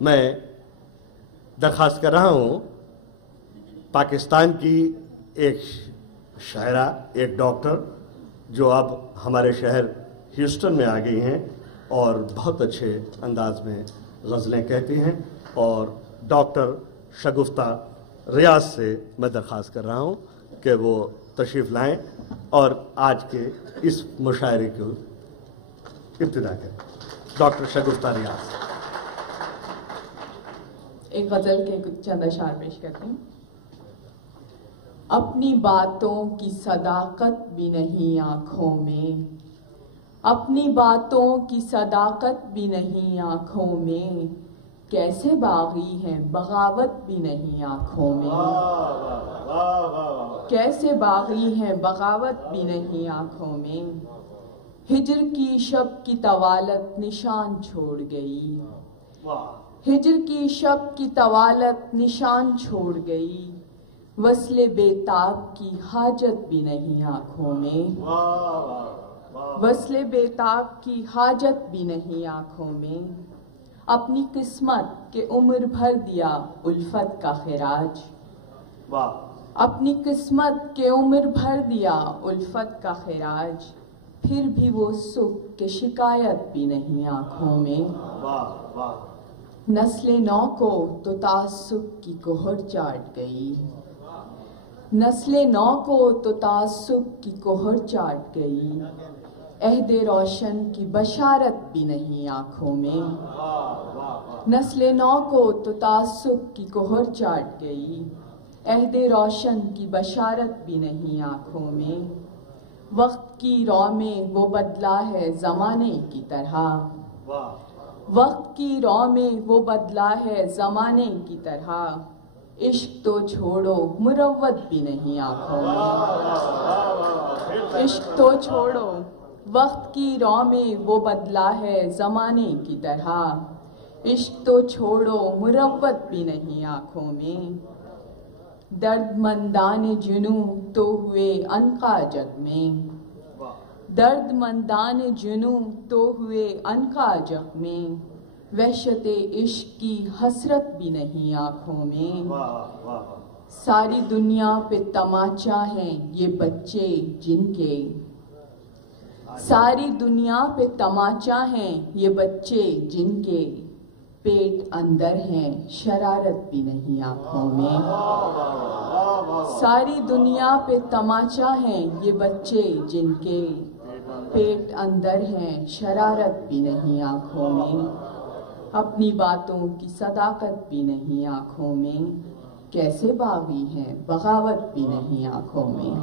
میں درخواست کر رہا ہوں پاکستان کی ایک شاعرہ، ایک ڈاکٹر جو اب ہمارے شہر ہیوسٹن میں آ گئی ہیں اور بہت اچھے انداز میں غزلیں کہتی ہیں، اور ڈاکٹر شگفتہ ریاض سے میں درخواست کر رہا ہوں کہ وہ تشریف لائیں اور آج کے اس مشاعرے کو ابتدا کریں۔ ڈاکٹر شگفتہ ریاض ایک غزل کے کچھ چند اشعار پیش کرتی ہوں۔ اپنی باتوں کی صداقت بھی نہیں آنکھوں میں، اپنی باتوں کی صداقت بھی نہیں آنکھوں میں، کیسے باغی ہیں بغاوت بھی نہیں آنکھوں میں، کیسے باغی ہیں بغاوت بھی نہیں آنکھوں میں، ہجر کی شب کی طوالت نشان چھوڑ گئی، ہجر کی شب کی طوالت نشان چھوڑ گئی، وصل بیتاب کی حاجت بھی نہیں آنکھوں میں، وصل بیتاب کی حاجت بھی نہیں آنکھوں میں، اپنی قسمت کے عمر بھر دیا الفت کا خراج، اپنی قسمت کے عمر بھر دیا الفت کا خراج، پھر بھی وہ سکھ کے شکایت بھی نہیں آنکھوں میں، نسل نو کو تو تعصب کی کوہر چاٹ گئی، نسل نو کو تو تعصب کی کوہر چاٹ گئی، عہد روشن کی بشارت بھی نہیں آنکھوں میں، نسل نو کو تو تعصب کی کوہر چاٹ گئی، عہد روشن کی بشارت بھی نہیں آنکھوں میں، وقت کی رو میں وہ بدلا ہے زمانے کی طرح، وقت کی رو میں وہ بدلا ہے زمانے کی طرح، عشق تو چھوڑو مروت بھی نہیں آنکھوں میں، عشق تو چھوڑو وقت کی رو میں وہ بدلا ہے زمانے کی طرح، عشق تو چھوڑو مروت بھی نہیں آنکھوں میں، درد مندان جنوں تو ہوئے عنقا جگ میں، درد مندان جنوں تو ہوئے عنقا جگ میں، وحشت عشق کی حسرت بھی نہیں آنکھوں میں، ساری دنیا پہ تماچا ہیں یہ بچے جن کے، ساری دنیا پہ تماچا ہیں یہ بچے جن کے، پیٹ اندر ہیں شرارت بھی نہیں آنکھوں میں، ساری دنیا پہ تماچا ہیں یہ بچے جن کے، پیٹ اندر ہیں شرارت بھی نہیں آنکھوں میں، اپنی باتوں کی صداقت بھی نہیں آنکھوں میں، کیسے باغی ہیں بغاوت بھی نہیں آنکھوں میں۔